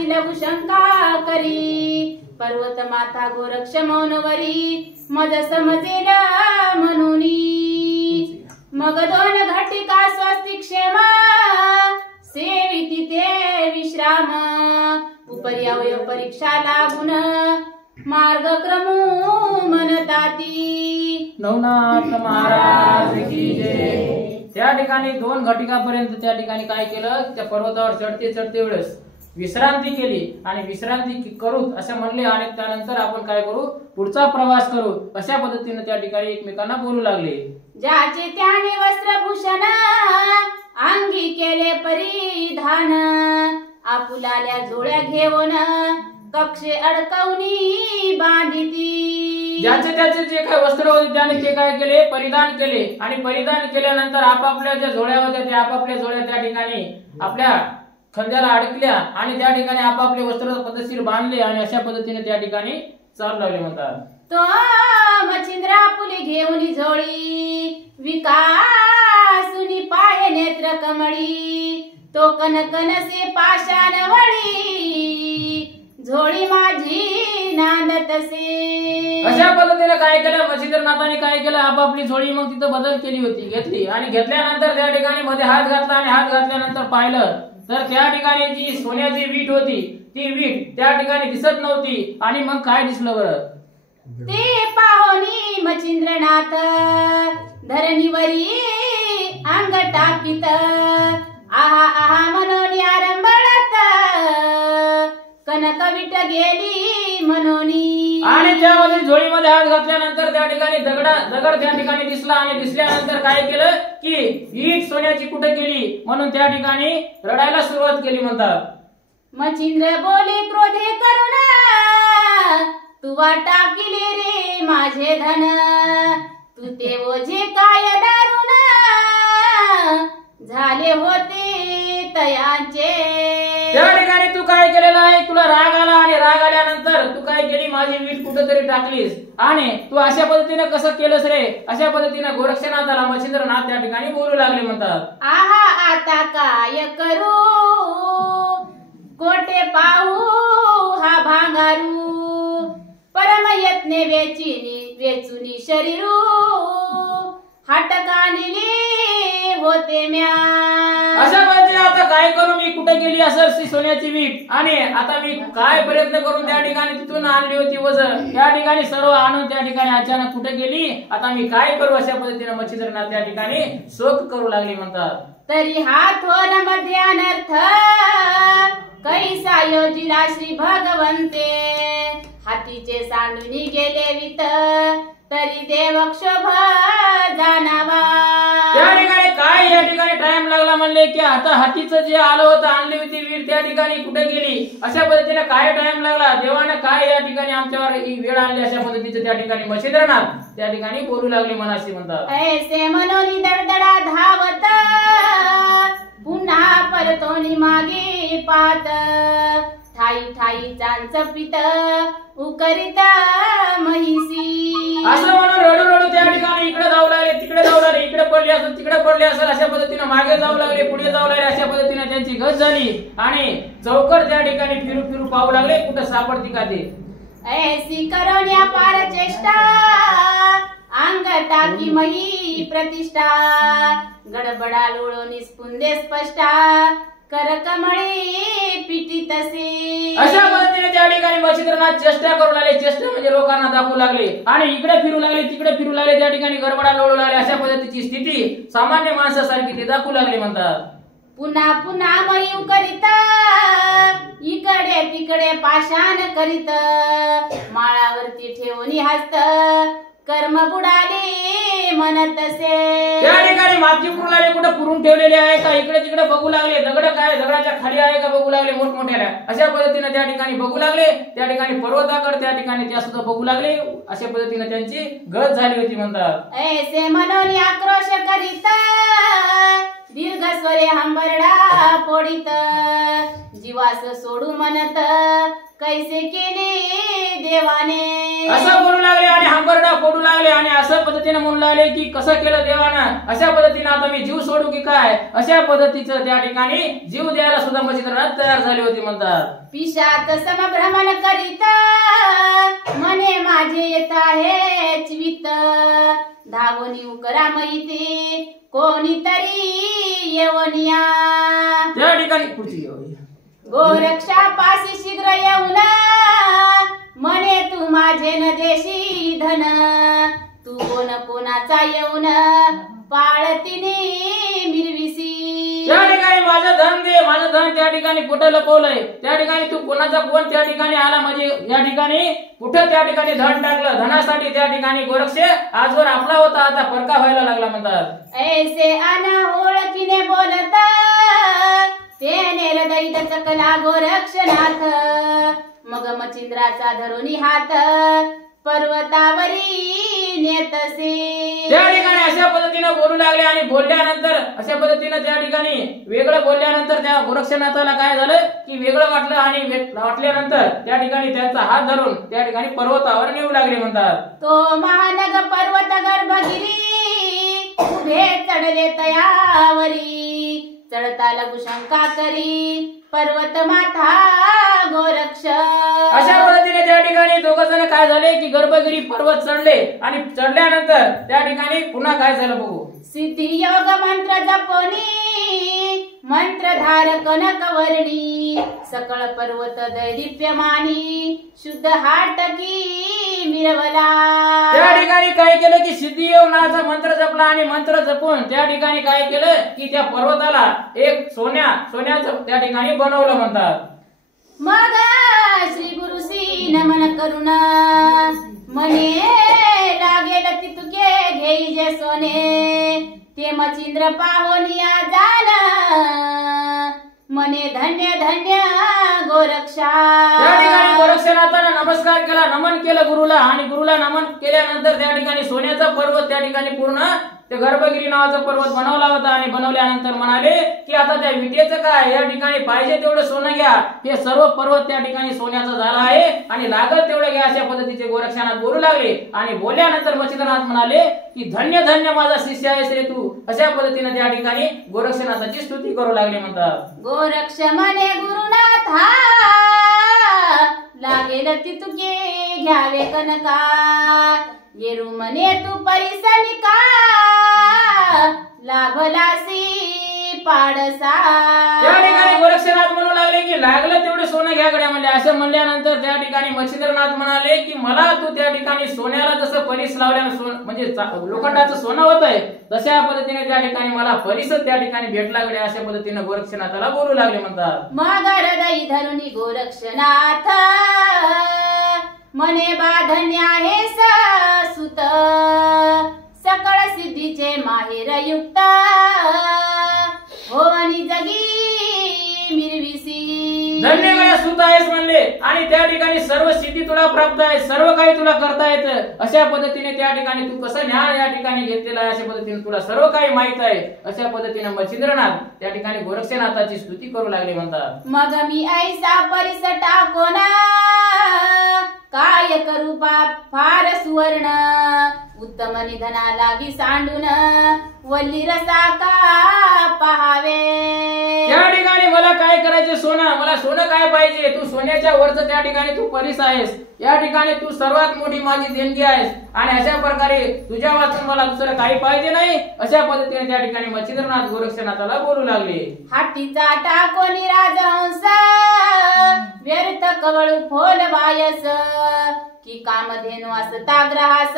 अशी लघु शंका करी पर्वत माता गोरक्ष मौनवरी मज समजेल म्हणूनी मग दोन घटिका स्वस्ती क्षेम सेविती ते विश्राम उपरी अवयव परीक्षा लागून मार्गक्रमू म्हणताती नवनाथ महाराज की जय। त्या ठिकाणी दोन घटिकापर्यंत त्या ठिकाणी काय केलं, त्या पर्वतावर चढते चढते वेळेस विश्रांती केली आणि विश्रांती करू असे म्हणले आणि त्यानंतर आपण काय करू, पुढचा प्रवास करू अशा पद्धतीने त्या ठिकाणी एकमेकांना बोलू लागले। ज्याचे त्याने वस्त्रभूषण अंगी केले परिधान आपुलाल्या जोड्या घेऊन कक्षे अडकवणी बांधिती। ज्याचे त्याचे जे काही वस्त्र होते त्याने ते काय केले, परिधान केले आणि परिधान केल्यानंतर आपापल्या ज्या जोड्या होत्या त्या आपापल्या जोड्या त्या ठिकाणी आपल्या खांद्याला अडकल्या आणि त्या ठिकाणी आपापले वस्त्र पद्धतशीर बांधले आणि अशा पद्धतीने त्या ठिकाणी चालू लागले म्हणतात। तो मच्छिंद्रा पुली घेऊन झोळी विकासुनी पाय नेत्र कमळी तो कनकनसे पाषाण वळी झोळी माझी नांदतसे। अशा पद्धतीने काय केलं, मच्छिंद्रनाथाने काय केलं, आपापली झोळी मग तिथं बदल केली होती, घेतली आणि घेतल्यानंतर त्या ठिकाणी मध्ये हात घातला आणि हात घातल्यानंतर पाहिलं तर त्या ठिकाणी जी सोन्याची वीट होती ती वीट त्या ठिकाणी दिसत नव्हती आणि मग काय दिसलं बरं, ते पाहोनी मच्छिंद्रनाथ धरणीवरी अंग टाकीत आहा आहा मनोनी आरंभळत कनक विट गेली मनोनी। आणि त्यामध्ये झोळीमध्ये हात घातल्यानंतर त्या ठिकाणी दगड त्या ठिकाणी दिसला आणि दिसल्यानंतर काय केलं की वीट सोन्याची कुठे गेली म्हणून त्या ठिकाणी रडायला सुरुवात केली म्हणतात। मच्छिंद्र बोले क्रोधे करुण तुवा टाकिले रे माझे धन तू ते ओझे काय दारुण झाले होते तयांचे। त्या ठिकाणी तू काय केलेलं आहे, तुला राग आला आणि राग आल्यानंतर तू काय केली, माझी वीट कुठेतरी टाकलीस आणि तू अशा पद्धतीने कसं केलंस रे, अशा पद्धतीने गोरक्षनाथाला मच्छिंद्रनाथ त्या ठिकाणी बोलू लागले म्हणतात। आहा आता काय करू कोठे पाहू हा भांगारू परम यत्ने वेचुनी शरीरू हटकानिले होते म्या। अशा पद्धतीने आता काय करू, मी कुठे गेली असेल सोन्याची वीट आणि आता मी काय प्रयत्न करून त्या ठिकाणी तिथून आणली होती वजन त्या ठिकाणी सर्व आणून त्या ठिकाणी अचानक कुठे गेली, आता मी काय करू अशा पद्धतीने मच्छिंद्रनाथ त्या ठिकाणी शोक करू लागली म्हणतात। तरी हा थोर मध्ये अनर्थ कैसा योजिला श्री भगवंते हातीचे सांडूनी गेले वित तरी देव क्षोभ जाणावा। त्या ठिकाणी काय या ठिकाणी टाइम लागला म्हणले की आता हातीचं जे आलं होतं आणली होती वीट त्या ठिकाणी कुठे गेली, अशा पद्धतीने काय टाइम लागला, देवाने काय या ठिकाणी आमच्यावर ही वेळ आणली अशा पद्धतीचे त्या ठिकाणी मच्छिंद्रनाथ त्या ठिकाणी बोलू लागले मनाशी म्हणतात। ऐसे मनोनी दडदडा धावत पुन्हा परतोनी मागे पाहत ठाई ठाई चांचपित उकरित महिसी। असं म्हणून रडू रडू त्या ठिकाणी इकडे जाऊ लागले तिकडे जाऊ लागले, इकडे पडले असेल तिकडे पडले असेल अशा पद्धतीने मागे जाऊ लागले पुढे जाऊ लागले, अशा पद्धतीने त्यांची गत झाली आणि चौकर त्या ठिकाणी फिरू फिरू पाहू लागले कुठे सापडती का ते। ऐसी करोन्या पार चेष्टा अंग टाकी मही प्रतिष्ठा गडबडा लोळो निस्पुंदे स्पष्टा कर कमळी पिटी तसे। अशा पद्धतीने त्या ठिकाणी मच्छिंद्रनाथ चेष्टा करू लागले, चेष्टा म्हणजे लोकांना दाखवू लागले आणि इकडे फिरू लागले तिकडे फिरू लागले, त्या ठिकाणी गडबडा लोळू लागले, अशा पद्धतीची स्थिती सामान्य माणसासारखी ते दाखवू लागले म्हणतात। पुन्हा पुन्हा मयू करीत इकडे तिकडे पाषाण करीत माळावरती ठेवून हस्त कर्म बुडाले म्हणत असे। त्या ठिकाणी माती पुरलाले कुठे पुरून ठेवलेले आहे का, इकडे तिकडे बघू लागले, दगड काय दगडाच्या खाली आहे का बघू लागले मोठमोठ्याला, अशा पद्धतीने त्या ठिकाणी बघू लागले, त्या ठिकाणी पर्वताकडे त्या ठिकाणी त्या सुद्धा बघू लागले, अशा पद्धतीने त्यांची गत झाली होती म्हणतात। ऐसे मनोनी आक्रोश करीत दीर्घ स्वरे हंबरडा फोडित जीवास सोडू म्हणत कैसे केले देवाने. असं बोलू लागले आणि हंबरडा फोडू लागले आणि असं पद्धतीने म्हणू लागले की कसं केलं देवानं, अशा पद्धतीने आता मी जीव सोडू की काय, अशा पद्धतीचं त्या ठिकाणी जीव द्यायला सुद्धा मच्छिंद्रनाथ तयार झाले होते म्हणतात. पिशाच समभ्रमण करीत मने माझे येत आहे चिवित. धावनी उकरामयीते कोणीतरी येवनिया. त्या ठिकाणी पुढची गोरक्षा पाशी शीघ्र येऊन म्हणे तू माझे न देशी धन. तू कोण कोणाचा येऊन पाळतीने मिरविसी. त्या ठिकाणी माझं धन दे, माझं धन त्या ठिकाणी कुठं लपवलंय, त्या ठिकाणी तू कोणाचा कोण त्या ठिकाणी आला, म्हणजे या ठिकाणी कुठं त्या ठिकाणी धन टाकलं. धनासाठी त्या ठिकाणी गोरक्ष आजवर आपला होता, आता परका व्हायला लागला म्हणतात. ऐसे अनओळखीने बोलत तेने हृदय चकला गोरक्षनाथ. मग मच्छिंद्राचा धरुनी हात पर्वतावरी नेतसे. त्या ठिकाणी अशा पद्धतीने बोलू लागले आणि बोलल्यानंतर अशा पद्धतीने त्या ठिकाणी वेगळं बोलल्यानंतर त्या गोरक्षनाथाला काय झालं की वेगळं वाटलं आणि वाटल्यानंतर त्या ठिकाणी त्यांचा हात धरून त्या ठिकाणी पर्वतावर नेऊ लागले म्हणतात. तो महानग पर्वत गर्भगिरी उभे चढले तयावरी. चढता लघु शंका करी पर्वत माथा गोरक्ष. अशा पद्धतीने त्या ठिकाणी दोघ जण काय झाले की गर्भगिरी पर्वत चढले आणि चढल्यानंतर त्या ठिकाणी पुन्हा काय झालं बघू. सिद्धी योग मंत्र जपोनी मंत्रधार कनक वर्णी. सकळ पर्वत दैदिप्यमानी शुद्ध हाटकी मिरवला. त्या ठिकाणी काय केलं की सिद्धी योग नावाचा मंत्र जपला आणि मंत्र जपून त्या ठिकाणी काय केलं की त्या पर्वताला एक सोन्याचं त्या ठिकाणी बनवलं म्हणतात. मग श्री गुरुसी नमन करुण मने लागेल तितुके घेई जे सोने. ते मच्छिंद्र पाहोनिया जाण मने धन्य धन्य गोरक्षा. त्या ठिकाणी गोरक्षनाथाला नमस्कार केला, नमन केलं गुरुला आणि गुरुला नमन केल्यानंतर त्या ठिकाणी सोन्याचा पर्वत त्या ठिकाणी पूर्ण ते गर्भगिरी नावाचा पर्वत बनवला होता आणि बनवल्यानंतर म्हणाले की आता त्या विटेचं काय, या ठिकाणी पाहिजे तेवढं सोनं घ्या. हे सर्व पर्वत त्या ठिकाणी सोन्याचा झाला आहे आणि लागल तेवढं घ्या, अशा पद्धतीचे गोरक्षनाथ बोलू लागले. आणि बोलल्यानंतर मच्छिंद्रनाथ म्हणाले की धन्य धन्य माझा शिष्य आहेस रे तू. अशा पद्धतीने त्या ठिकाणी गोरक्षनाथाची स्तुती करू लागले म्हणतात. गोरक्ष म्हणे गुरुनाथा लागेल तितुके घ्यावे कनका. येरू म्हणे तू परिसनिका लाभलासी पाडसा. त्या ठिकाणी गोरक्षनाथ म्हणू लागले की लागलं तेवढे सोनं घ्या गड्या म्हणले. असं म्हणल्यानंतर त्या ठिकाणी मच्छिंद्रनाथ म्हणाले की मला तू त्या ठिकाणी सोन्याला जसं परीस लावल्यानं म्हणजे लोखंडाचं सोनं होत आहे तशा पद्धतीने त्या ठिकाणी मला परीस त्या ठिकाणी भेटला गड्या, अशा पद्धतीने गोरक्षनाथाला बोलू लागले म्हणतात. मग हृदय धरुनी गोरक्षनाथ मने बाधन्य आहे सुत. सकळ सिद्धीचे माहेर युक्त हो आणि जगी मिरविसी. धन्य गड्या सुत आहेस म्हणले आणि त्या ठिकाणी सर्व सिद्धी तुला प्राप्त आहे, सर्व काही तुला करता येतं. अशा पद्धतीने त्या ठिकाणी तू कसं ज्ञान या ठिकाणी घेतलेलं आहे, अशा पद्धतीने तुला सर्व काही माहित आहे. अशा पद्धतीने मच्छिंद्रनाथ त्या ठिकाणी गोरक्षनाथाची स्तुती करू लागले म्हणतात. मग मी ऐसा परिस टाकोना काय करू बाप फार सुवर्ण. उत्तम निधनाला विसांडून वल्ली रसा का पहावे. त्या ठिकाणी मला काय करायचे सोनं, मला सोनं काय पाहिजे. तू सोन्याच्या वरच त्या ठिकाणी तू परीस आहेस, या ठिकाणी तू सर्वात मोठी माझी देणगी आहेस आणि अशा प्रकारे तुझ्या वाचून मला दुसरं काही पाहिजे नाही. अशा पद्धतीने त्या ठिकाणी मच्छिंद्रनाथ गोरक्षनाथाला बोलू लागले. हातीचा टाकोनी राजहंस व्यर्थ कवळ फोल वायस. की कामधेनु असता ग्रहास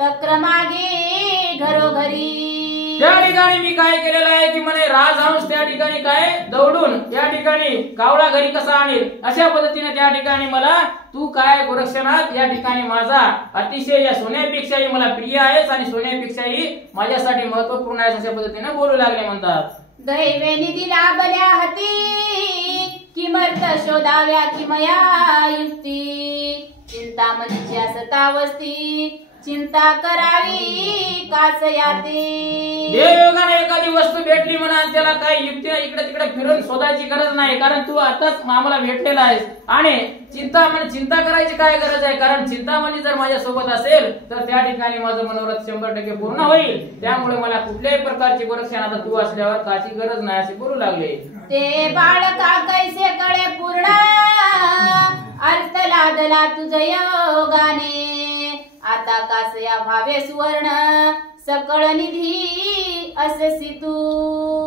तक्र मागे घरोघरी. त्या ठिकाणी मी काय केलेलं आहे की म्हणे राजहंस त्या ठिकाणी काय दौडून त्या ठिकाणी कावळा घरी कसा आणेल, अशा पद्धतीने त्या ठिकाणी मला तू काय गोरक्षनाथ या ठिकाणी माझा अतिशय या सोन्यापेक्षाही मला प्रिय आहेस आणि सोन्यापेक्षाही माझ्यासाठी महत्वपूर्ण आहेस, अशा पद्धतीने बोलू लागले म्हणतात. दैवेनी दिला बल्या हाती किमर्थ शोधाव्या किमया युक्ती. चिंतामणीची असता वस्ती चिंता करावी कास याती. देवयोगाने एखादी वस्तू भेटली म्हणा आणि त्याला काही युक्ती इकडे तिकडे फिरून शोधायची गरज नाही, कारण तू आताच आम्हाला भेटलेला आहेस. आणि चिंता करायची काय गरज आहे, कारण चिंतामणी जर माझ्या सोबत असेल तर त्या ठिकाणी माझं मनोरथ 100% पूर्ण होईल. त्यामुळे मला कुठल्याही प्रकारची गोरक्षण आता तू असल्यावर काची गरज नाही असे बोलू लागले. ते बाळका कैसे कळे पूर्ण अर्थ लादला तुझ योगाने. आता कासया भावे सुवर्ण सकळ निधी असेसी तू.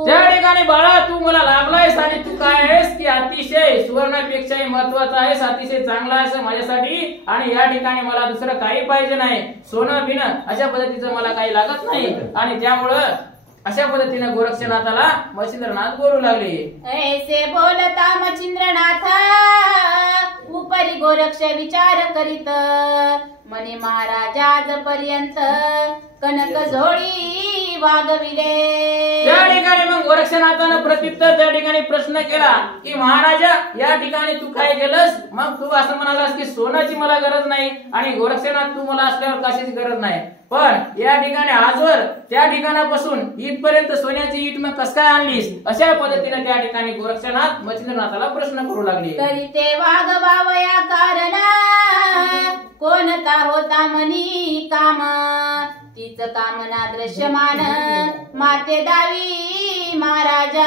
त्या ठिकाणी बाळा तू मला लागलायस आणि तू काय आहेस की अतिशय सुवर्णापेक्षाही महत्वाचा आहेस, अतिशय चांगला आहेस माझ्यासाठी. आणि या ठिकाणी मला दुसरं काही पाहिजे नाही, सोनं बिनं अशा पद्धतीचं मला काही लागत नाही. आणि त्यामुळं अशा पद्धतीने गोरक्षनाथाला मच्छिंद्रनाथ बोलू लागले. ऐसे बोलता मच्छिंद्रनाथ उपरी गोरक्ष विचार करीत. मने महाराज आजपर्यंत कनक झोळी वागविले. त्या ठिकाणी मग गोरक्षनाथानं प्रत्युत्तर त्या ठिकाणी प्रश्न केला की महाराजा या ठिकाणी तू काय केलंस. मग तू असं म्हणालास की सोन्याची मला गरज नाही आणि गोरक्षनाथ तू मला असल्यावर कशाची गरज नाही, पण या ठिकाणी आजवर त्या ठिकाणापासून इथपर्यंत सोन्याची ईट मग कस काय आणलीस. अशा पद्धतीने त्या ठिकाणी गोरक्षनाथ मच्छिंद्रनाथाला प्रश्न करू लागले. तरी ते वागवावया कारण कोणता होता मनी काम. तीच कामना दृश्यमान माते दावी महाराजा.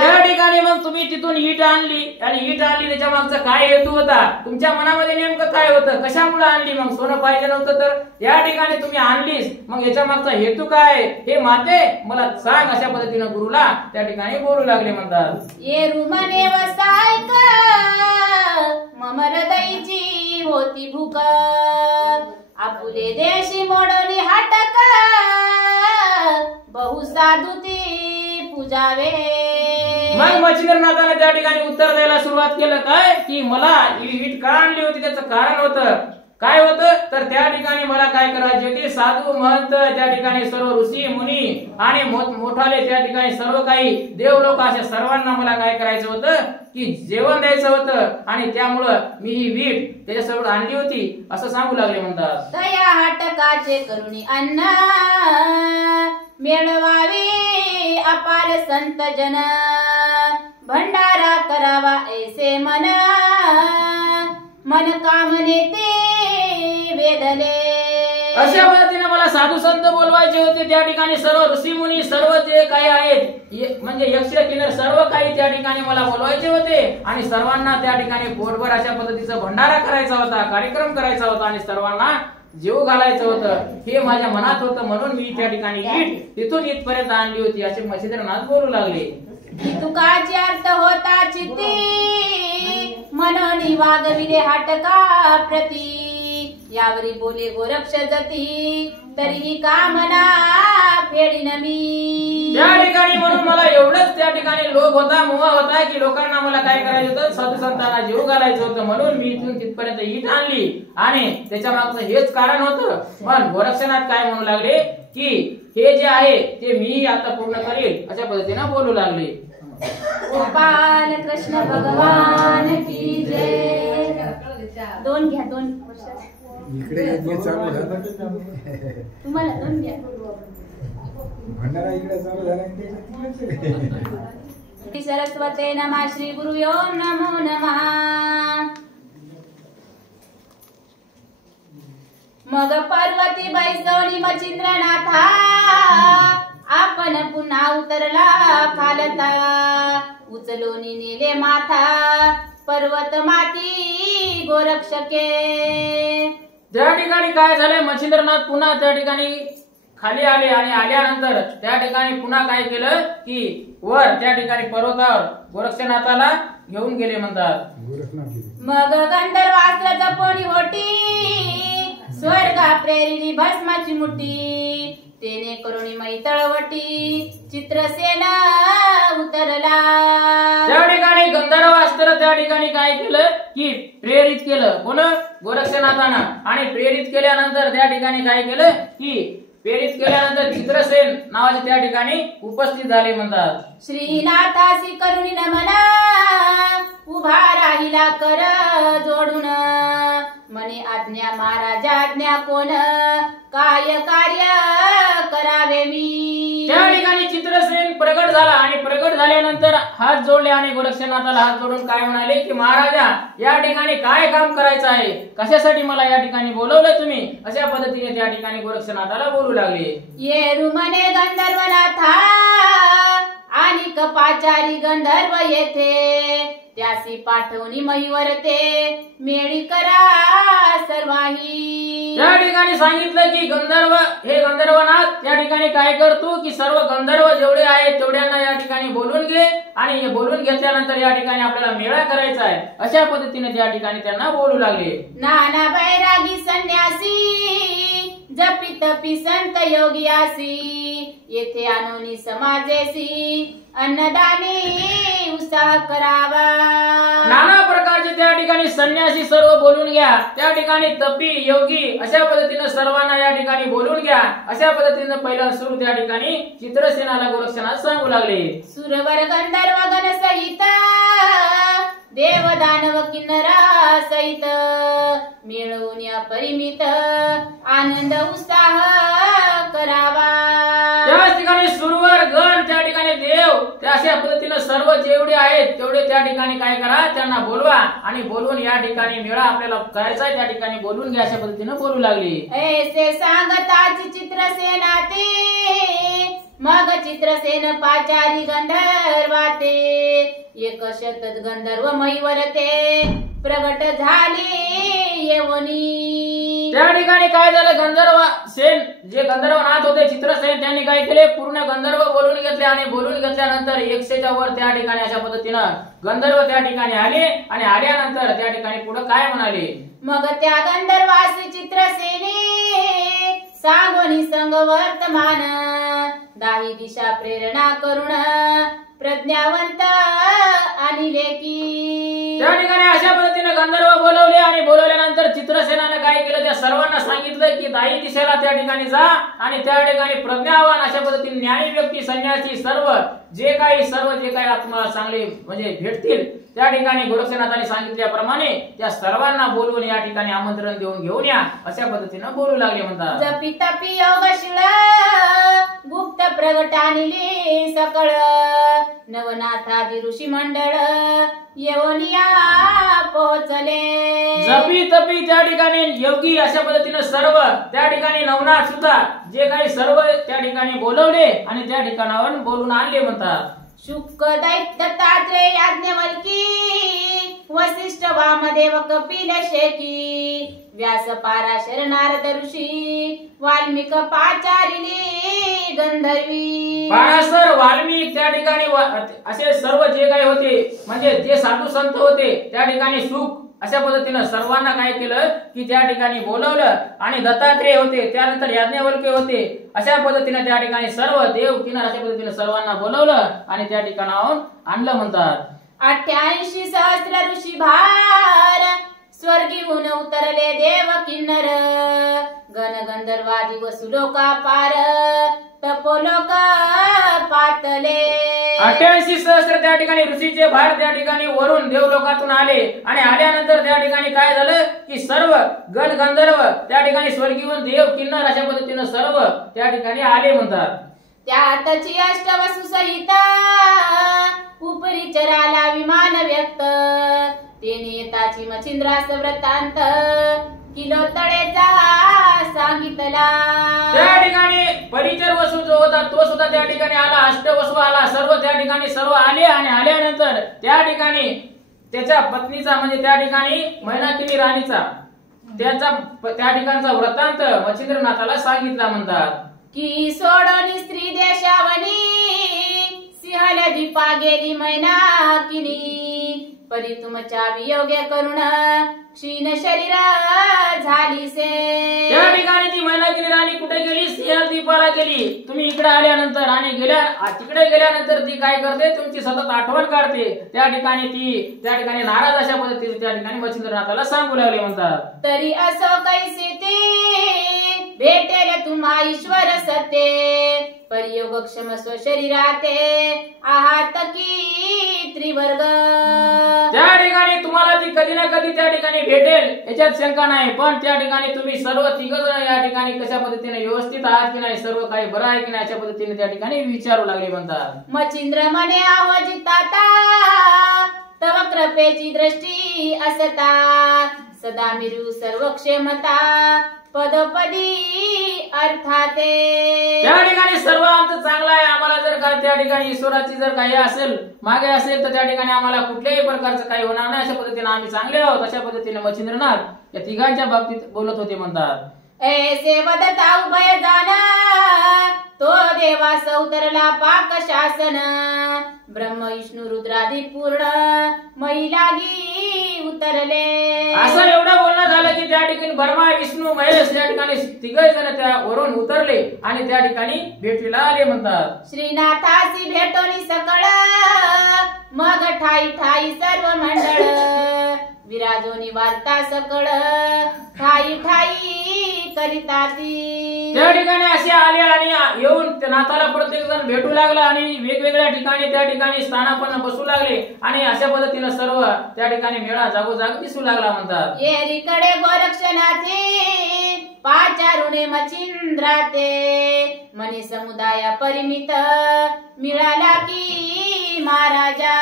त्या ठिकाणी मग तुम्ही तिथून ईट आणली आणि ईट आणली त्याच्या मागचा काय हेतू होता, तुमच्या मनामध्ये नेमकं काय होतं, कशामुळे आणली. मग सोनं पाहिजे नव्हतं तर या ठिकाणी तुम्ही आणलीस, मग याच्या मागचा हेतू काय हे माते मला सांग. अशा पद्धतीनं गुरुला त्या ठिकाणी बोलू लागले. म्हणतात ये रुमने वसायक मम हृदयची होती भूक. आपुले देशी मोडली हाटक बहु साधुती पूजावे. मग मच्छिंद्रनाथाने त्या ठिकाणी उत्तर द्यायला सुरुवात केलं काय की मला ईट का आणली होती त्याचं कारण होतं. काय होतं तर त्या ठिकाणी मला काय करायचे होते, साधू महंत त्या ठिकाणी सर्व ऋषी मुनी आणि मोठाले त्या ठिकाणी सर्व काही देवलोक अशा सर्वांना मला काय करायचं होतं की जेवण द्यायचं होतं. आणि त्यामुळं मी ही वीट त्याच्यासोबत आणली होती असं सांगू लागले. म्हणतात तया हाटकाचे करुणी अन्न मिळवावी अपार संत जन. भंडारा करावा ऐसे मन मन कामने ते वेदले. अशा पद्धतीने मला साधू संत बोलवायचे होते. त्या ठिकाणी सर्व ऋषी मुनी सर्व जे काही आहेत म्हणजे यक्ष किन्नर सर्व काही त्या ठिकाणी मला बोलवायचे होते. आणि सर्वांना त्या ठिकाणी पोटभर अशा पद्धतीचा भंडारा करायचा होता, कार्यक्रम करायचा होता आणि सर्वांना जीव घालायचं होतं. हे माझ्या मनात होतं, म्हणून मी त्या ठिकाणी ईट तिथून इथपर्यंत आणली होती असे मच्छिंद्रनाथ बोलू लागले. तुकाचे अर्थ होता चित्ती मनोनी वागविले हाटका प्रती. यावरी बोले गोरक्ष जती तरीही कामना फेडीन मी. त्या ठिकाणी म्हणून मला एवढंच त्या ठिकाणी लोभ होता, मोह होता की लोकांना मला काय करायचं होतं, साधू संतांना जीव घालायचं होतं. म्हणून मी इथून तिथपर्यंत ईट आणली आणि त्याच्या मागचं हेच कारण होतं. पण गोरक्षनाथ काय म्हणू लागले की हे जे आहे ते मी आता पूर्ण करेल अशा पद्धतीने बोलू लागले. गोपाल कृष्ण भगवान की जय. दोन घ्या, दोन इकडे चालू झालं तुम्हाला दोन घ्या. भंडारा इकडे चालू झाला श्री सरस्वते नमः. श्री गुरुयो नमो नमः. मग पार्वती बैसवली मच्छिंद्रनाथा आपण पुन्हा उतरला खालता. उचलूनी नेले माथा पर्वत माती गोरक्षके. त्या ठिकाणी काय झाले, मच्छिंद्रनाथ पुन्हा त्या ठिकाणी खाली आले आणि आल्यानंतर त्या ठिकाणी पुन्हा काय केलं की वर त्या ठिकाणी पर्वतावर गोरक्षनाथाला घेऊन गेले. म्हणतात मग गंधर्वास्त्र जपोनी होती स्वर्गा प्रेरिणी भस्माची मुठी. तेने करुणी मैतळवटी चित्रसेन उतरला. त्या ठिकाणी गंधर्वास्त्र त्या ठिकाणी काय केलं की प्रेरित केलं. कोण? गोरक्षनाथानं. आणि प्रेरित केल्यानंतर त्या ठिकाणी काय केलं की प्रेरित केल्यानंतर चित्रसेन नावाचे त्या ठिकाणी उपस्थित झाले. म्हणतात श्रीनाथासी करुणी नमना उभा राहिला कर जोडून. म्हणे आज्ञा महाराजा आज्ञा कोण काय कार्य करावे मी. त्या प्रगट झाला आणि प्रगट झाल्यानंतर हात जोडले आणि गोरक्षनाथाला हात जोडून काय म्हणाले की महाराजा या ठिकाणी काय काम करायचं आहे, कशासाठी मला या ठिकाणी बोलवलंय तुम्ही, अशा पद्धतीने त्या ठिकाणी गोरक्षनाथाला बोलू लागले. ये रुमने गंधर्वनाथा आणि कपाचारी गंधर्व येथे, त्यासी पाठवणी मयूर ते मेळी करा सर्वाही. त्या ठिकाणी सांगितलं की गंधर्व हे गंधर्वनाथ त्या ठिकाणी काय करतो की सर्व गंधर्व जेवढे आहेत तेवढ्यांना या ठिकाणी बोलून घे आणि हे बोलून घेतल्यानंतर या ठिकाणी आपल्याला मेळा करायचा आहे, अशा पद्धतीने त्या ठिकाणी त्यांना बोलू लागले. नाना बैरागी संन्यासी जपी तपी संत योगी आसी, येथे आणूनी समाजेसी अन्नदानी उत्साह करावा. नाना प्रकारचे त्या ठिकाणी संन्यासी सर्व बोलून घ्या, त्या ठिकाणी तपी योगी अशा पद्धतीने सर्वांना या ठिकाणी बोलून घ्या, अशा पद्धतीने पहिला सुरू त्या ठिकाणी चित्रसेनाला गोरक्षनाथ सांगू लागले. सुरवर गंधर्व गण सहित देव दानव किन्नरा सहित, मिळवून अपरिमित आनंद उत्साह करावा. त्याच ठिकाणी सुरवर गण त्या ठिकाणी देव त्या अशा पद्धतीने सर्व जेवढे आहेत तेवढे त्या ठिकाणी काय करा त्यांना बोलवा आणि बोलवून या ठिकाणी मेळा आपल्याला करायचा आहे, त्या ठिकाणी बोलून घ्या, अशा पद्धतीने बोलू लागली. ऐसे सांगताची चित्रसेना ते, मग चित्रसेन पाचारी गंधर्वाते, एक शतत गंधर्व मयूर ते प्रगट झाले येवनी. त्या ठिकाणी काय झालं, गंधर्व सेन जे गंधर्वनाथ होते चित्रसेन त्यांनी काय केले, पूर्ण गंधर्व बोलून घेतले आणि बोलून घेतल्यानंतर 100च्या वर त्या ठिकाणी अशा पद्धतीनं गंधर्व त्या ठिकाणी आले आणि आल्यानंतर त्या ठिकाणी पुढे काय म्हणाले, मग त्या गंधर्वासी चित्रसेने सांगोनी संग वर्तमान, दाही दिशा प्रेरणा करुण प्रज्ञावंत आणि लेकी. त्या ठिकाणी अशा पद्धतीने गंधर्व बोलवले आणि बोलवल्यानंतर चित्रसेनाने काय केलं, त्या सर्वांना सांगितलं की दाई दिशेला त्या ठिकाणी जा आणि त्या ठिकाणी प्रज्ञावान अशा पद्धतीने ज्ञानी व्यक्ती संन्यासी सर्व जे काही तुम्हाला चांगले म्हणजे भेटतील त्या ठिकाणी गोरक्षनाथाने सांगितल्याप्रमाणे त्या सर्वांना बोलवून या ठिकाणी आमंत्रण देऊन घेऊन या, अशा पद्धतीने बोलू लागले. म्हणतात जपी तपी योगशीळ गुप्त प्रगटानिले सकळ, नवनाथादी ऋषी मंडळ येवनिया पोहोचले. जपी तपी त्या ठिकाणी योगी अशा पद्धतीने सर्व त्या ठिकाणी नवनाथ सुद्धा जे काही सर्व त्या ठिकाणी बोलवले आणि त्या ठिकाणावर बोलून आणले. म्हणतात शुक दैत्य दत्तात्रेय याज्ञवल्की, वसिष्ठ वामदेव कपिल शेकी, व्यास पाराशर नारद ऋषी, वाल्मिक पाचारिणी गंधर्वी. पाराशर वाल्मिक त्या ठिकाणी असे सर्व जे काही होते म्हणजे जे साधू संत होते त्या ठिकाणी सुख अशा पद्धतीने सर्वांना काय केलं की त्या ठिकाणी बोलवलं आणि दत्तात्रेय होते, त्यानंतर याज्ञवल्क्य होते, अशा पद्धतीने त्या ठिकाणी सर्व देव किनार अशा पद्धतीने सर्वांना बोलवलं आणि त्या ठिकाणाहून आणलं. म्हणतात 88 सहस्र ऋषी भार, स्वर्गीहून उतरले देव किन्नर, गण गंधर्वादी वसुलोका पार, तपोलोक पातले. 88 सहस्र त्या ठिकाणी ऋषीचे भार त्या ठिकाणी वरून देवलोकातून आले आणि आल्यानंतर त्या ठिकाणी काय झालं की सर्व गण गंधर्व त्या ठिकाणी स्वर्गीहून देव किन्नर अशा पद्धतीने सर्व त्या ठिकाणी आले. म्हणतात त्यातची अष्टवसु सहित उपरी चराला विमान व्यक्त, तेने येताची मच्छिंद्रास वृत्तांत, किलो तळेचा सांगितला. त्या ठिकाणी परिचर वसू जो होता तो सुद्धा त्या ठिकाणी आला, अष्टवसू आला, सर्व त्या ठिकाणी सर्व आले आणि आल्यानंतर त्या ठिकाणी त्याच्या पत्नीचा म्हणजे त्या ठिकाणी मैनाकिनी राणीचा त्याचा त्या ठिकाणचा वृत्तांत मच्छिंद्रनाथाला सांगितला. म्हणतात की सोडोनी स्त्री देशावनी, सिंहल्या दीपा गेली मैनाकिनी, परी तुमच्या वियोग्य करुण क्षीण शरीर झाली से. त्या ठिकाणी ती मैनाकिनी राणी कुठे गेली, सिंहद्वीपाला गेली. तुम्ही इकडे आल्यानंतर आणि तिकडे गेल्यानंतर ती काय करते, तुमची सतत आठवण काढते. त्या ठिकाणी नाराज अशा पद्धतीने त्या ठिकाणी मच्छिंद्रनाथाला सांगू लागले. म्हणतात तरी असो कैसे ते भेटेल तुम्हा ईश्वर सत्य, परियोग क्षम स्वशरीराते आहात की त्रिवर्ग. त्या ठिकाणी तुम्हाला ती कधी ना कधी त्या ठिकाणी भेटेल याच्यात शंका नाही, पण त्या ठिकाणी तुम्ही सर्व तिघजण या ठिकाणी कशा पद्धतीने व्यवस्थित आहात की नाही, सर्व काही बरं आहे की नाही अशा पद्धतीने त्या ठिकाणी विचारू लागले म्हणतात. मच्छिंद्र म्हणे आवाजिताता तव कृपेची दृष्टी असता सदा मिरू सर्व क्षेमता पदोपदी अर्थाते. त्या ठिकाणी सर्व आमचं चांगलं आहे. आम्हाला जर का त्या ठिकाणी ईश्वराची जर काही असेल मागे असेल तर त्या ठिकाणी आम्हाला कुठल्याही प्रकारचं काही होणार नाही अशा पद्धतीने आम्ही चांगले आहोत अशा पद्धतीने मच्छिंद्रनाथ या तिघांच्या बाबतीत बोलत होते म्हणतात. ऐसे वदता उभय जाना तो देवास उतरला पाक शासन ब्रह्म विष्णू रुद्रादी पूर्ण महिलागी उतरले. असं एवढं बोलणं झालं की त्या ठिकाणी ब्रह्मा विष्णू महेश या ठिकाणी तिघही जण त्या वरून उतरले आणि त्या ठिकाणी भेटीला आले म्हणतात. श्रीनाथासी भेटोनी सकळ मग ठाई ठाई सर्व मंडळ विराजोनी वार्ता सकळ ठाई ठाई करिता ती. त्या ठिकाणी असे आले आणि येऊन नाथाला प्रत्येक जण भेटू लागला आणि वेगवेगळ्या ठिकाणी त्या ठिकाणी स्थानापन्न बसू लागले आणि अशा पद्धतीने सर्व त्या ठिकाणी मेळा जागोजाग दिसू लागला म्हणतात. येरीकडे गोरक्षनाथे पाचारुणे मच्छिंद्राते मनी समुदाया परिमित मिळाला की महाराजा.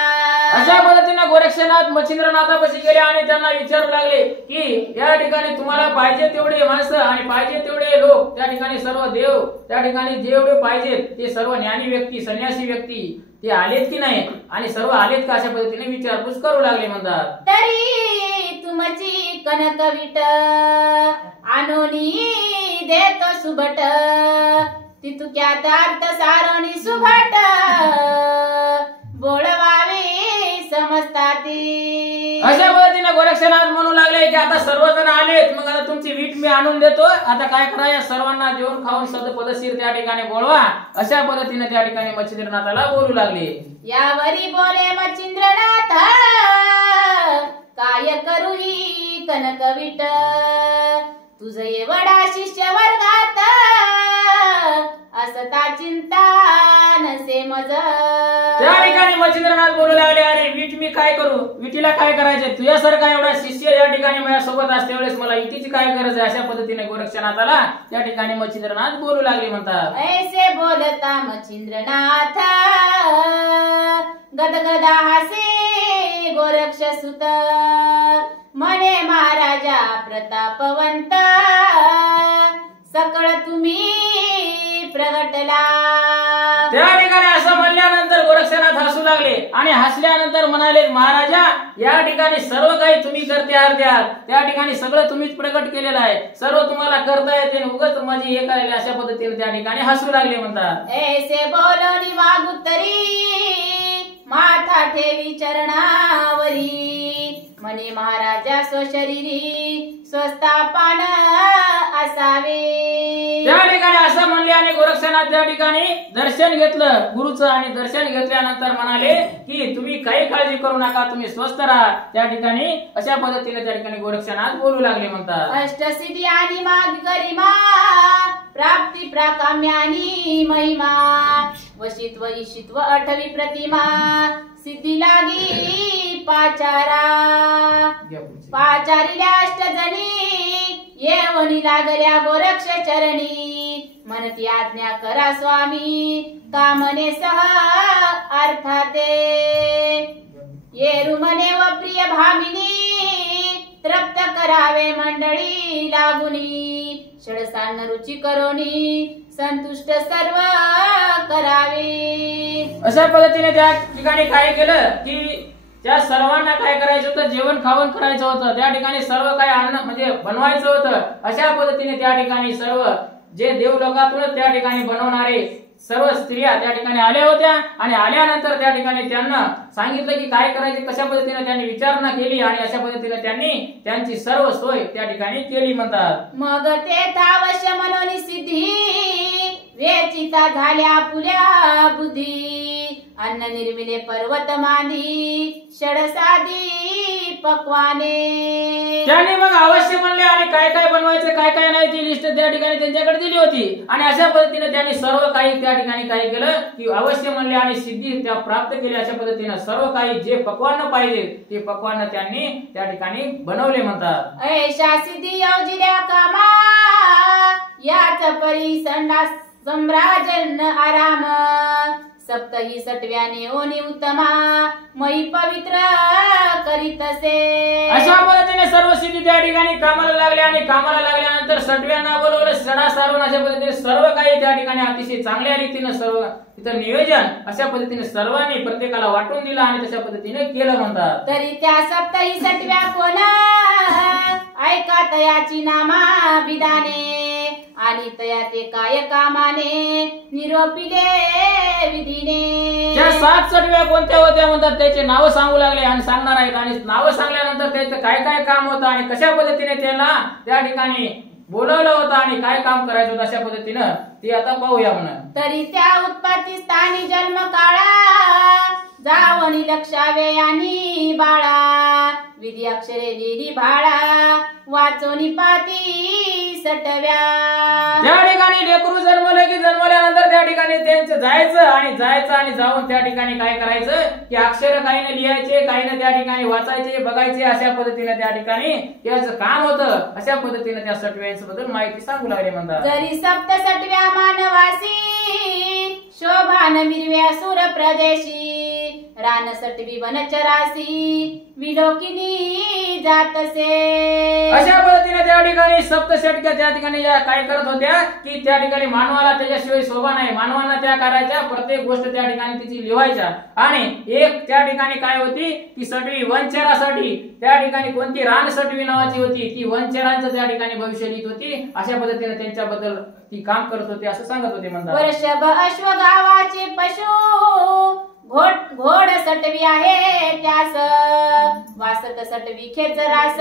अशा पद्धतीने गोरक्षनाथ मच्छिंद्रनाथापाशी गेले आणि त्यांना विचारू लागले की या ठिकाणी तुम्हाला पाहिजे तेवढे माणसं आणि पाहिजे तेवढे लोक त्या ठिकाणी सर्व देव त्या ठिकाणी जेवढे पाहिजेत ते सर्व ज्ञानी व्यक्ती संन्यासी व्यक्ती ते आलेत की नाही आणि सर्व आलेत का अशा पद्धतीने विचारपूस करू लागले म्हणतात. तरी तुमची कनक विट आनोनी देतो सुभट तितुक्यात अर्थ सारोणी सुभट बोलवावे समजताती. अशा पद्धतीने गोरक्षनाथ म्हणू लागले की आता सर्वजण आलेत मग आता तुमची वीट मी आणून देतो आता काय करा सर्वांना जेवण खाऊन सद पदशीर त्या ठिकाणी बोलवा अशा पद्धतीने त्या ठिकाणी मच्छिंद्रनाथाला बोलू लागले. यावरी बोले मच्छिंद्रनाथ काय करू ही कनक विट तुझ एवढा शिष्य वर्गात असता चिंता नसे मज. त्या ठिकाणी मच्छिंद्रनाथ बोलू लागले अरे वीट मी काय करू विटीला काय करायचे तुझ्यासारखा एवढा शिष्य या ठिकाणी माझ्या सोबत असते वेळेस मला इतीची काय गरज आहे अशा पद्धतीने गोरक्षनाथाला त्या ठिकाणी मच्छिंद्रनाथ बोलू लागले म्हणतात. ऐसे बोलता मच्छिंद्रनाथ गदगदा हासे गोरक्ष सुत म्हणे महाराजा प्रतापवंत सकळ तुम्ही प्रगटला. त्या ठिकाणी असं म्हणल्यानंतर गोरक्षनाथ हसू लागले आणि हसल्यानंतर म्हणाले महाराजा या ठिकाणी सर्व काही तुम्ही करते अर्ध्यात त्या ठिकाणी सगळं तुम्हीच प्रकट केलेलं आहे सर्व तुम्हाला करता येते उगाच माझी हे करायला अशा पद्धतीने त्या ठिकाणी हसू लागले म्हणतात. ऐसे बोलोनी वागुतरी माथा ठेवी चरणावरी म्हणे महाराजा स्वशरीरी स्वस्थापन असावे. त्या ठिकाणी असं म्हणले आणि गोरक्षनाथ त्या ठिकाणी दर्शन घेतलं गुरुचं आणि दर्शन घेतल्यानंतर म्हणाले की तुम्ही काही काळजी करू नका तुम्ही स्वस्थ राहा त्या ठिकाणी अशा पद्धतीने त्या ठिकाणी गोरक्षनाथ बोलू लागले म्हणतात. अष्टसिद्धी आणि माग गरिमा प्राप्ती प्राकाम्य आणि महिमा वशित्व ईशित्व अठवी प्रतिमा सिद्धी लागी पाचारा पाचारील्या अष्टजणी येवनी लागल्या गोरक्ष चरणी मनती आज्ञा करा स्वामी कामने सह अर्थाते. येरु मने व प्रिय भामिनी तृप्त करावे मंडळी लागुनी षडसान्न रुची करोनी संतुष्ट सर्व करावे. अशा पद्धतीने त्या ठिकाणी काय केलं की त्या सर्वांना काय करायचं होतं जेवण खावण करायचं होतं त्या ठिकाणी सर्व काही अन्न म्हणजे बनवायचं होतं. अशा पद्धतीने त्या ठिकाणी सर्व जे देवलोकातून त्या ठिकाणी बनवणारे सर्व स्त्रिया त्या ठिकाणी आल्या होत्या आणि आल्यानंतर त्या ठिकाणी त्यांना सांगितलं की काय करायचे कशा पद्धतीने त्यांनी विचारणा केली आणि अशा पद्धतीने त्यांनी त्यांची सर्व सोय त्या ठिकाणी केली म्हणतात. मग ते अवश्य मनोनी सिद्धी वेचिता झाल्या पुल्या बुद्धी अन्न निर्मिले पर्वत मांदी षडसादी पक्वाने. त्याने मग अवश्य म्हणले आणि काय काय बनवायचं काय काय नाही ती लिस्ट त्या ठिकाणी त्यांच्याकडे दिली होती. आणि अशा पद्धतीने त्यांनी सर्व काही त्या ठिकाणी काय केलं की अवश्य म्हणले आणि सिद्धी त्या प्राप्त केली. अशा पद्धतीने सर्व काही जे पक्वान्न पाहिजे ते पक्वान्न त्यांनी त्या ठिकाणी बनवले म्हणतात. ऐशा सिद्धी योजिल्या कामा याच परी संडास सम्राजन आराम. सप्तही सटव्याने ओनी उत्तमा मई पवित्र करीतसे. अशा पद्धतीने सर्व सिद्धी त्या ठिकाणी कामाला लागल्या आणि कामाला लागल्यानंतर सटव्यांना बोलवलं सडा सारून अशा पद्धतीने सर्व काही त्या ठिकाणी अतिशय चांगल्या रीतीने सर्व तिथं नियोजन अशा पद्धतीने सर्वांनी प्रत्येकाला वाटून दिलं आणि तशा पद्धतीने केलं म्हणतात. तरी त्या सप्तही सटव्या कोण ऐका तयाची नामा विधाने आणि तया ते काय कामाने निरोपिले विधीने. ज्या 7 सटव्या कोणत्या होत्या म्हणतात त्याचे नाव सांगू लागले आणि सांगणार आहेत. आणि नाव सांगल्यानंतर त्याचं काय काय काम होतं आणि कशा पद्धतीने त्यांना त्या ठिकाणी बोलवलं होतं आणि काय काम करायचं होतं अशा पद्धतीनं ते आता पाहूया म्हणून. तरी त्या उत्पत्ती स्थानी जन्म काळा जावणी लक्षावे आणि बाळा विधी अक्षरे लिहिली भाळा वाचोनी पाती सटव्या. त्या ठिकाणी लेकरू जन्मलं की जन्मल्यानंतर त्या ठिकाणी त्यांचं जायचं आणि जाऊन त्या ठिकाणी काय करायचं की अक्षर काही न लिहायचे काही न त्या ठिकाणी वाचायचे बघायचे अशा पद्धतीने त्या ठिकाणी त्याचं काम होतं. अशा पद्धतीने त्या सटव्यांबद्दल माहिती सांगू लागले म्हणतात. जरी सप्त सटव्या मानवासी शोभान मिरव्या सुर प्रदेशी रान सटवी वनचरासी विलोकिनी जातसे. अशा पद्धतीने त्या ठिकाणी सप्तषटक्या त्या ठिकाणी काय करत होत्या की त्या ठिकाणी मानवाला त्याच्याशिवाय शोभा नाही. मानवांना त्या करायच्या प्रत्येक गोष्ट त्या ठिकाणी तिची लिहायच्या. आणि एक त्या ठिकाणी काय होती की सटवी वनचरासाठी त्या ठिकाणी कोणती रान सटवी नावाची होती ती वनचरांचं त्या ठिकाणी भविष्य लिहित होती. अशा पद्धतीने त्यांच्याबद्दल ती काम करत होते असं सांगत होते म्हणतात. वर्षभ अश्व गावाचे पशु घोड सटवी आहे त्यास वासत सटवी खेचरास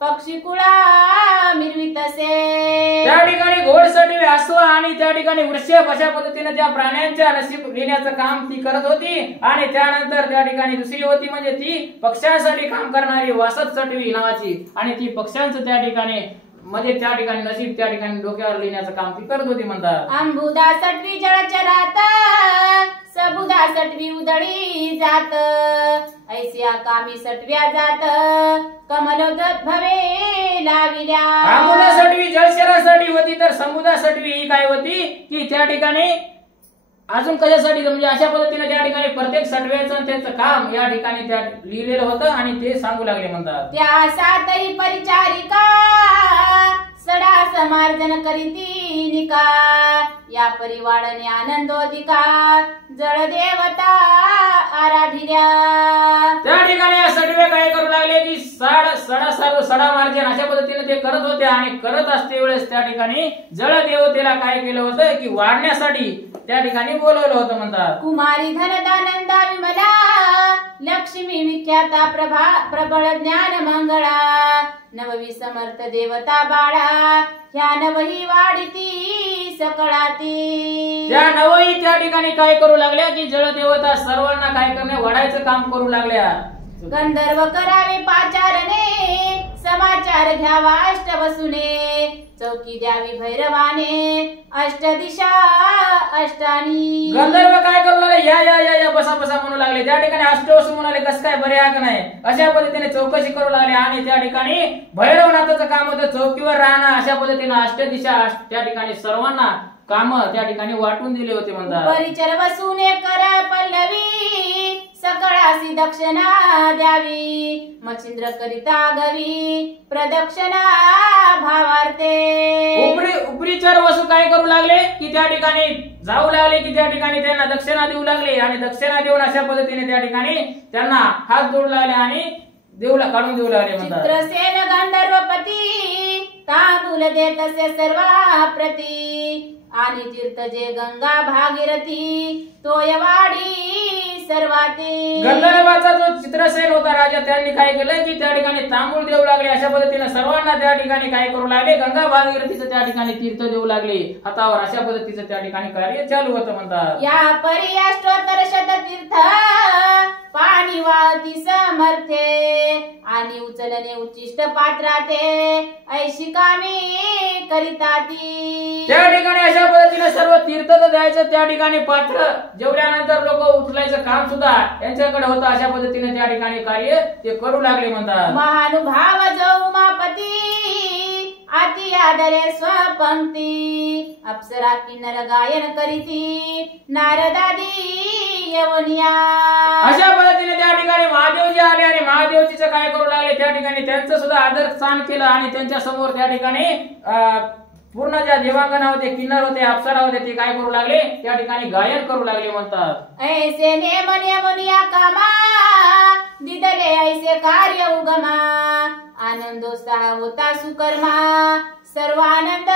पक्षी कुळा मिरवितसे. त्या ठिकाणी घोड सटवी अश्व आणि त्या ठिकाणी वृषभ अशा पद्धतीने त्या प्राण्यांच्या नशीब लिहिण्याचं काम ती करत होती. आणि त्यानंतर त्या ठिकाणी दुसरी होती म्हणजे ती पक्ष्यांसाठी काम करणारी वासत सटवी नावाची आणि ती पक्ष्यांचं त्या ठिकाणी म्हणजे त्या ठिकाणी नशीब त्या ठिकाणी डोक्यावर लिहिण्याचं काम ती करत होती म्हणतात. अंबुदा सटवी जळचरात सबुदा सटवी उदळी जात ऐसिया कामी सटव्या जात कमलोद्भवे लाविल्या. अंबुदा सटवी जळचरासाठी होती तर समुदा सटवी ही काय होती की त्या ठिकाणी अजून कशासाठी म्हणजे अशा पद्धतीने त्या ठिकाणी प्रत्येक सटव्याचं त्यांचं काम या ठिकाणी त्या लिहिलेलं होतं आणि ते सांगू लागले म्हणतात. त्या सातही परिचारिका सडा समार्जन करीती निका या परिवारने आनंदोदिका जळ देवता आराधिल्या. त्या ठिकाणी या सटव्या काय करू लागले की सडा मार्जन अशा पद्धतीने ते करत होते. आणि करत असते वेळेस त्या ठिकाणी जळ देवतेला काय केलं होतं की वाढण्यासाठी त्या ठिकाणी बोलवलं होतं म्हणतात. कुमारी धनदानंदा विमला लक्ष्मी विख्याता प्रबळ ज्ञान मंगळा नववी समर्थ देवता बाळा ह्या नवही वाढती सकळाती. त्या नवही त्या ठिकाणी काय करू लागल्या की जळ देवता सर्वांना काय करणे वाढायचं काम करू लागल्या. गंधर्व करावे पाचारणे समाचार घ्यावा अष्ट वसुने चौकी द्यावी भैरवाने अष्ट दिशा अष्टानी. गंधर्व काय करू लागले या या या या बसा बसा म्हणू लागले. त्या ठिकाणी अष्टवसू म्हणाले कस काय बरे आहे का नाही अशा पद्धतीने चौकशी करू लागले. आणि त्या ठिकाणी भैरवनाथाचं काम होतं चौकीवर राहणं. अशा पद्धतीने अष्ट दिशा त्या ठिकाणी सर्वांना काम त्या ठिकाणी वाटून दिले होते म्हणतात. परिचर वसूने कर पल्लवी सकळासी दक्षिणा द्यावी मच्छिंद्र करिता गवी प्रदक्षिणा भावार्थे. उपरीचर वसू काय करू लागले की त्या ठिकाणी जाऊ लागले की त्या ठिकाणी त्यांना दक्षिणा देऊ लागले. आणि दक्षिणा देऊन अशा पद्धतीने त्या ठिकाणी त्यांना हात जोडू लागले आणि देऊला काढून देऊ लागले म्हणतात. चित्रसेन गंधर्वपती तांदूल देत असे सर्वा प्रती आणि तीर्थ जे गंगा भागीरथी तोयवाडी सर्वाती. गंधर्वाचा जो चित्रसेन होता राजा, त्यांनी काय केलं की त्या ठिकाणी तांबूळ देऊ लागले. अशा पद्धतीने सर्वांना त्या ठिकाणी काय करू लागले, गंगा भागीरथीचं त्या ठिकाणी तीर्थ देऊ लागले हातावर. अशा पद्धतीचं त्या ठिकाणी कार्य चालू होतं म्हणतात. या परी अष्टोत्तर शततीर्थ पाणी वाहती समर्थे आणि उचलणे उच्चिष्ट पात्राते ऐशी कामी करिता ती. त्या ठिकाणी अशा पद्धतीने सर्व तीर्थ तर द्यायचं, त्या ठिकाणी पात्र जेवल्यानंतर लोक उचलायचं काम सुद्धा यांच्याकडे होतं. अशा पद्धतीने त्या ठिकाणी कार्य ते करू लागले म्हणतात. महानुभाव जो उमापती अति आदरे स्वपंक्ती अप्सरा किन्नर गायन करीती नारदादी यवनिया. अशा पद्धतीने त्या ठिकाणी महादेवजी आले आणि महादेवजीचं काय करू लागले, त्या ठिकाणी त्यांचं सुद्धा आदर स्थान केलं आणि त्यांच्या समोर त्या ठिकाणी पूर्ण ज्या देवांगना होते, किन्नर होते, अप्सरा होते, ते काय करू लागले, त्या ठिकाणी गायन करू लागले म्हणतात. ऐसे नेमन यमुनिया कामा दिदले ऐसे कार्य उगमा आनंदोत्साह होता सुकर्मा सर्वानंद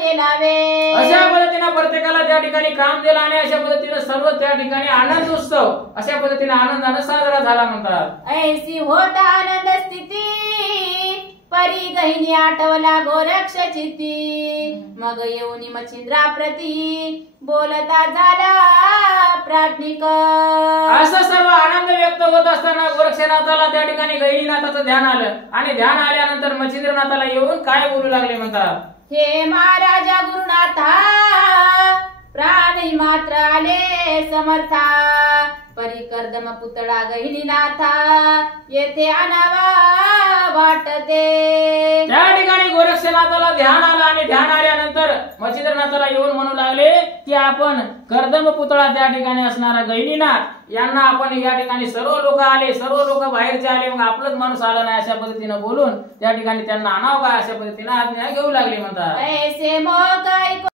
हे लावे. अशा पद्धतीने प्रत्येकाला त्या ठिकाणी काम दिलं आणि अशा पद्धतीने सर्व त्या ठिकाणी आनंद उत्सव अशा पद्धतीने आनंदाने साजरा झाला म्हणतात. ऐसी होता आनंद स्थिती परी गहिनी आठवला गोरक्ष चित्ती मग येऊनी मच्छिंद्रा प्रती बोलता झाला प्राज्ञिक. असं सर्व आनंद व्यक्त होत असताना गोरक्षनाथाला त्या ठिकाणी गहिनीनाथाचं ध्यान आलं आणि ध्यान आल्यानंतर मच्छिंद्रनाथाला येऊन काय बोलू लागले म्हणतात. हे महाराजा गुरुनाथा प्राणी मात्र आले समर्था परिकर्दम पुतळा गहिनीनाथा येथे आणावा वाटते. त्या ठिकाणी गोरक्षनाथाला ध्यान आलं आणि ध्यान आल्यानंतर मच्छिंद्रनाथाला येऊन म्हणू लागले की आपण कर्दम पुतळा त्या ठिकाणी असणारा गहिनीनाथ यांना आपण या ठिकाणी सर्व लोक आले, सर्व लोक बाहेरचे आले, मग आपलंच माणूस आला नाही अशा पद्धतीने बोलून त्या ठिकाणी त्यांना आणावं का अशा पद्धतीने आज्ञा घेऊ लागली म्हणतात. ऐसे मोह